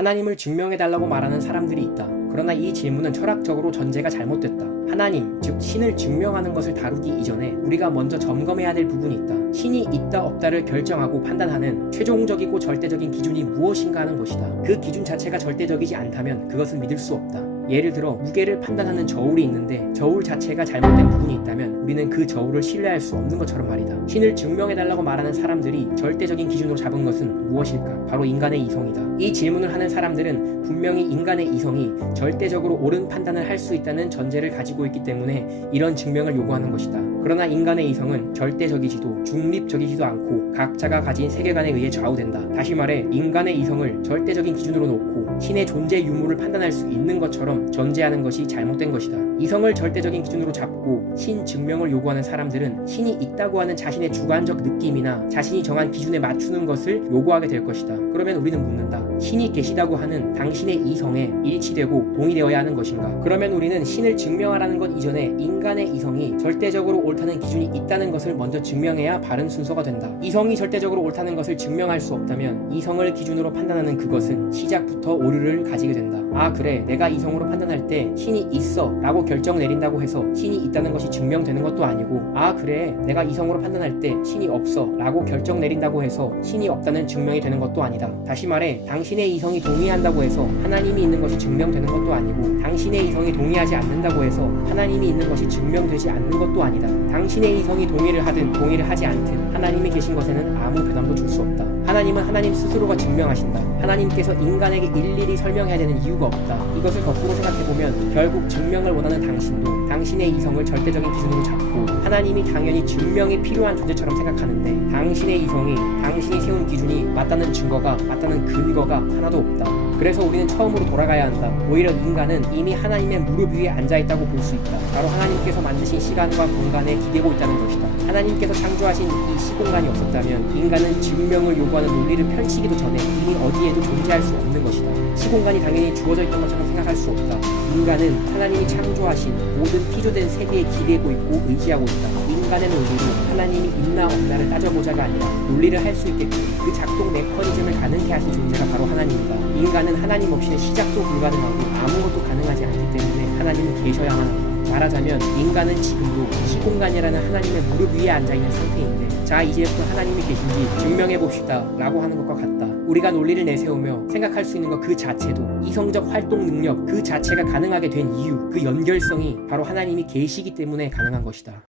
하나님을 증명해달라고 말하는 사람들이 있다. 그러나 이 질문은 철학적으로 전제가 잘못됐다. 하나님, 즉 신을 증명하는 것을 다루기 이전에 우리가 먼저 점검해야 될 부분이 있다. 신이 있다 없다를 결정하고 판단하는 최종적이고 절대적인 기준이 무엇인가 하는 것이다. 그 기준 자체가 절대적이지 않다면 그것은 믿을 수 없다. 예를 들어 무게를 판단하는 저울이 있는데 저울 자체가 잘못된 부분이 있다면 우리는 그 저울을 신뢰할 수 없는 것처럼 말이다. 신을 증명해달라고 말하는 사람들이 절대적인 기준으로 잡은 것은 무엇일까? 바로 인간의 이성이다. 이 질문을 하는 사람들은 분명히 인간의 이성이 절대적으로 옳은 판단을 할 수 있다는 전제를 가지고 있기 때문에 이런 증명을 요구하는 것이다. 그러나 인간의 이성은 절대적이지도 중립적이지도 않고 각자가 가진 세계관에 의해 좌우된다. 다시 말해 인간의 이성을 절대적인 기준으로 놓고 신의 존재 유무를 판단할 수 있는 것처럼 전제하는 것이 잘못된 것이다. 이성을 절대적인 기준으로 잡고 신 증명을 요구하는 사람들은 신이 있다고 하는 자신의 주관적 느낌이나 자신이 정한 기준에 맞추는 것을 요구하게 될 것이다. 그러면 우리는 묻는다. 신이 계시다고 하는 당신의 이성에 일치되고 동의되어야 하는 것인가? 그러면 우리는 신을 증명하라는 것 이전에 인간의 이성이 절대적으로 옳다는 기준이 있다는 것을 먼저 증명해야 바른 순서가 된다. 이성이 절대적으로 옳다는 것을 증명할 수 없다면 이성을 기준으로 판단하는 그것은 시작부터 오류를 가지게 된다. 아 그래, 내가 이성으로 판단할 때 신이 있어 라고 결정 내린다고 해서 신이 있다는 것이 증명되는 것도 아니고, 아 그래, 내가 이성으로 판단할 때 신이 없어 라고 결정 내린다고 해서 신이 없다는 증명이 되는 것도 아니다. 다시 말해 당신의 이성이 동의한다고 해서 하나님이 있는 것이 증명되는 것도 아니고, 당신의 이성이 동의하지 않는다고 해서 하나님이 있는 것이 증명되지 않는 것도 아니다. 당신의 이성이 동의를 하든 동의를 하지 않든 하나님이 계신 것에는 아무 변함도 줄 수 없다. 하나님은 하나님 스스로가 증명하신다. 하나님께서 인간에게 일일이 설명해야 되는 이유가 없다. 이것을 거꾸로 생각해보면 결국 증명을 원하는 당신도 당신의 이성을 절대적인 기준으로 잡고 하나님이 당연히 증명이 필요한 존재처럼 생각하는데, 당신의 이성이 당신이 세운 기준이 맞다는 증거가, 맞다는 근거가 하나도 없다. 그래서 우리는 처음으로 돌아가야 한다. 오히려 인간은 이미 하나님의 무릎 위에 앉아있다고 볼 수 있다. 바로 하나님께서 만드신 시간과 공간에 기대고 있다는 것이다. 하나님께서 창조하신 이 시공간이 없었다면 인간은 증명을 요구하는 논리를 펼치기도 전에 이미 어디에도 존재할 수 없는 것이다. 시공간이 당연히 주어져 있던 것처럼 생각할 수 없다. 인간은 하나님이 창조하신 모든 피조된 세계에 기대고 있고 의지하고 있다. 인간의 논리로 하나님이 있나 없나를 따져보자가 아니라 논리를 할 수 있게끔 그 작동 메커니즘을 가능케 하신 존재가 바로 하나님이다. 인간은 하나님 없이는 시작도 불가능하고 아무것도 가능하지 않기 때문에 하나님은 계셔야만 한다. 말하자면 인간은 지금도 시공간이라는 하나님의 무릎 위에 앉아있는 상태인데, 자 이제부터 하나님이 계신지 증명해봅시다 라고 하는 것과 같다. 우리가 논리를 내세우며 생각할 수 있는 것 그 자체도, 이성적 활동 능력 그 자체가 가능하게 된 이유, 그 연결성이 바로 하나님이 계시기 때문에 가능한 것이다.